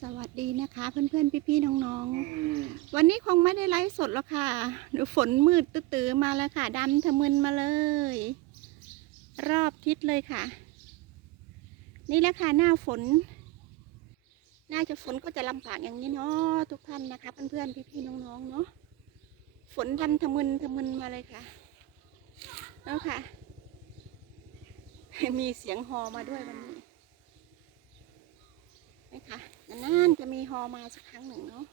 สวัสดีนะคะเพื่อนๆ พี่ๆ น้องๆ วันนี้คงไม่ได้ไลฟ์สดแล้วค่ะเดี๋ยวฝนมืดตื้อๆมาแล้วค่ะดำทะมึนมาเลย รอบทิศเลยค่ะ นี่แหละค่ะหน้าฝน น่าจะฝนก็จะลำบากอย่างนี้เนาะทุกท่านนะคะเพื่อนๆ พี่ๆ น้องๆ เนาะฝนดำทะมึนทะมึนมาเลยค่ะแล้วค่ะ มีเสียงฮอมาด้วยวันนี้นี่ค่ะ นานๆจะมีฮอมาสักครั้งหนึ่งเนาะ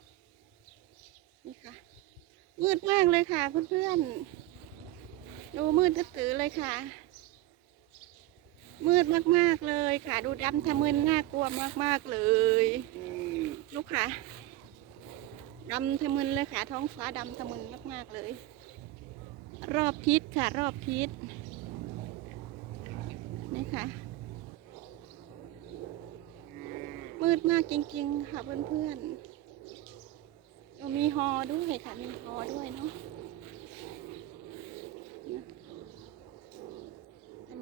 นี่ค่ะ มืดมากเลยค่ะเพื่อนๆ ดูมืดตื้อเลยค่ะ มืดมากๆเลยค่ะ ดูดำทะมึนน่ากลัวมากๆเลยลูกค่ะดำทะมึนเลยค่ะ ท้องฟ้าดำทะมึนมากๆเลย รอบทิศค่ะ รอบทิศนี่ค่ะ มืดมากจริง ๆ ค่ะเพื่อนๆเรามีฮอด้วยค่ะ มีฮอด้วยเนาะ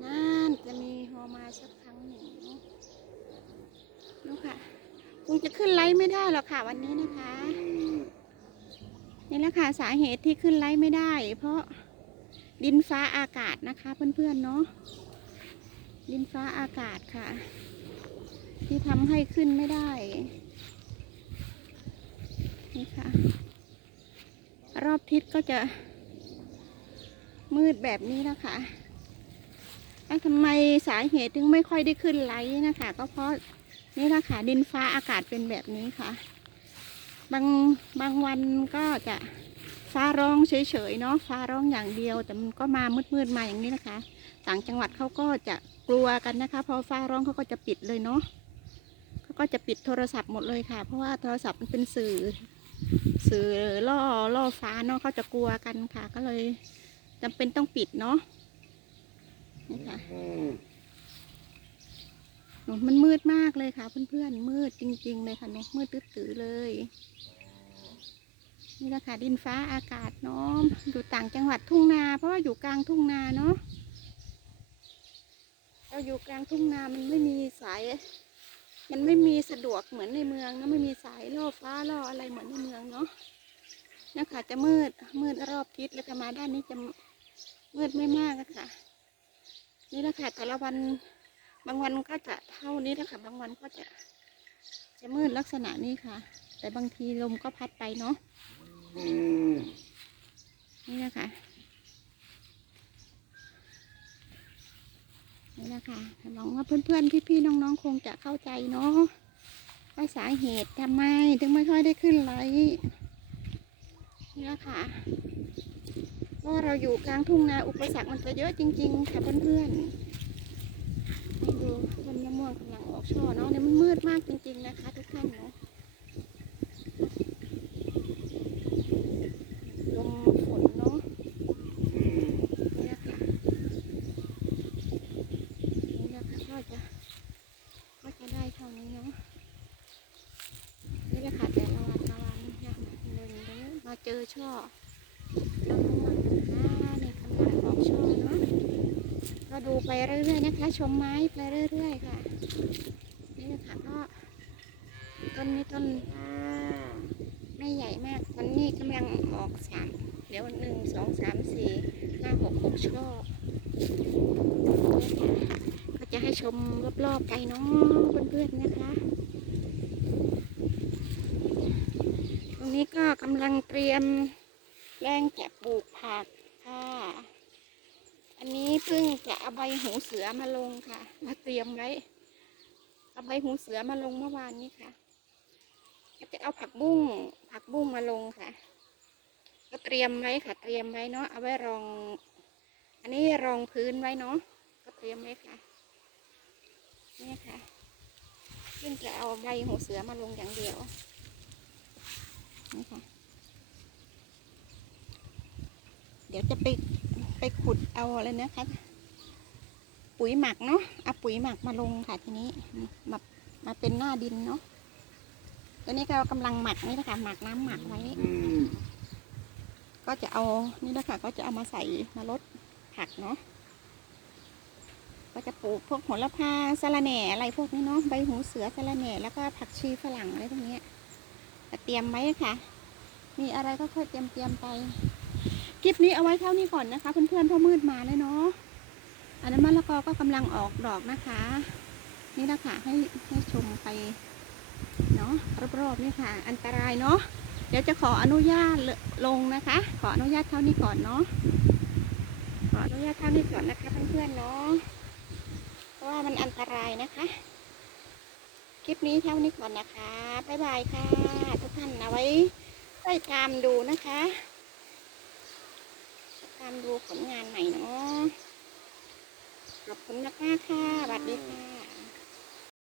นานจะมีฮอมาสักครั้งหนึ่งเนาะดูค่ะคงจะขึ้นไลฟ์ไม่ได้หรอกค่ะ วันนี้นะคะนี่แหละค่ะสาเหตุที่ขึ้นไลฟ์ไม่ได้ เพราะดินฟ้าอากาศนะคะ เพื่อนๆเนาะดินฟ้าอากาศค่ะ ที่ทำให้ขึ้นไม่ได้ นี่ค่ะ รอบทิศก็จะ มืดแบบนี้นะคะแล้วทำไมสาเหตุถึงไม่ค่อยได้ขึ้นไลท์นะคะ ก็เพราะนี่ละค่ะดินฟ้าอากาศเป็นแบบนี้ค่ะ บางบางวันก็จะฟ้าร้องเฉยๆเนาะฟ้าร้องอย่างเดียว แต่มันก็มามืดๆมาอย่างนี้นะคะ ต่างจังหวัดเขาก็จะกลัวกันนะคะ พอฟ้าร้องเขาก็จะปิดเลยเนาะ ก็จะปิดโทรศัพท์หมดเลยค่ะ เพราะว่าโทรศัพท์มันเป็นสื่อ สื่อล่อล่อฟ้าเนาะเขาจะกลัวกันค่ะ ก็เลยจำเป็นต้องปิดเนาะนี่ค่ะโอ้มันมืดมากเลยค่ะ เพื่อนๆ มืดจริง ๆ เลยค่ะเนาะมืดตื้อๆเลย นี่แหละค่ะดินฟ้าอากาศเนาะอยู่ต่างจังหวัดทุ่งนา เพราะว่าอยู่กลางทุ่งนาเนาะเราอยู่กลางทุ่งนามันไม่มีสาย มันไม่มีสะดวกเหมือนในเมืองนะไม่มีสายล่อฟ้าล่ออะไรเหมือนในเมืองเนาะนะคะจะมืดมืดรอบทิศแล้วก็มาด้านนี้จะมืดไม่มากอะค่ะนี่แหละค่ะแต่ละวันบางวันก็จะเท่านี้นะคะบางวันก็จะ จะมืดลักษณะนี้ค่ะ แต่บางทีลมก็พัดไปเนาะนี่นะคะนี่นะ คะหวังว่าเพื่อนๆพี่ๆน้องๆ คงจะเข้าใจเนาะว่าสาเหตุทำไมถึงไม่ค่อยได้ขึ้นไลฟ์นี่ละคะเพราะว่าเราอยู่กลางทุ่งนาอุปสรรคมันจะเยอะจริง ๆ ค่ะเพื่อนๆดูต้นมะม่วงกำลังออกช่อเนาะเนี่ยมันมืดมากจริง ๆ นะคะ ทุกท่านเนาะลมฝนเนาะนี่นะคะนี่นะคะก็จะก็จะได้เท่านี้เนาะนี่แหละค่ะแต่ละวันละวันเนี่ยหนึ่งเด้อมาเจอ ช่อต้นมะม่วงนะคะนี่กำลังออกช่อเนาะก็ดูไปเรื่อยๆนะคะ ชมไม้ไปเรื่อยๆค่ะ นี่นะคะก็ต้นนี้ต้นไม่ใหญ่มากตอนนี้กำลังออกสามเดี๋ยวหนึ่งสองสามสี่ห้าหกหกช่อก็จะให้ชมรอบๆไปเนาะเพื่อนๆนะคะ ตรง นี้ก็กำลังเตรียมแรงจะปลูกผักค่ะ อันนี้เพิ่งจะเอาใบหูเสือมาลงค่ะ มาเตรียมไว้ เอาใบหูเสือมาลงเมื่อวานนี้ค่ะก็จะเอาผักบุ้งผักบุ้งมาลงค่ะ ก็เตรียมไว้ค่ะ เตรียมไว้เนาะ เอาไว้รอง อันนี้รองพื้นไว้เนาะ ก็เตรียมไว้ค่ะ นี่ค่ะเพิ่งจะเอาใบหูเสือมาลงอย่างเดียว นี่ค่ะเดี๋ยวจะไปไปขุดเอาอะไรนะคะ ปุ๋ยหมักเนาะเอาปุ๋ยหมักมาลงค่ะทีนี้มามาเป็นหน้าดินเนาะตัวนี้ก็กำลังหมักนี่นะคะหมักน้ำหมักไว้ก็จะเอานี่นะคะก็จะเอามาใส่มาลดผักเนาะก็จะปลูกพวกโหระพาสะระแหน่อะไรพวกนี้เนาะใบหูเสือสะระแหน่แล้วก็ผักชีฝรั่งอะไรพวกนี้ เตรียมไว้ค่ะ มีอะไรก็ค่อยเตรียมเตรียมไปคลิปนี้เอาไว้เท่านี้ก่อนนะคะเพื่อนๆเพราะมืดมาเลยเนาะอันนั้นมะละกอก็กำลังออกดอกนะคะ นี่นะคะให้ให้ชมไปเนาะรอบๆนี่ค่ะ อันตรายเนาะเดี๋ยวจะขออนุญาตลงนะคะ ขออนุญาตเท่านี้ก่อนเนาะขออนุญาตเท่านี้ก่อนนะคะเพื่อนๆเนาะเพราะว่ามันอันตรายนะคะ คลิปนี้เท่านี้ก่อนนะคะบ๊ายบายค่ะ ท่านเอาไว้ได้ตามดูนะคะ ตามดูผลงานใหม่เนาะขอบคุณมากๆค่ะสวัสดีค่ะ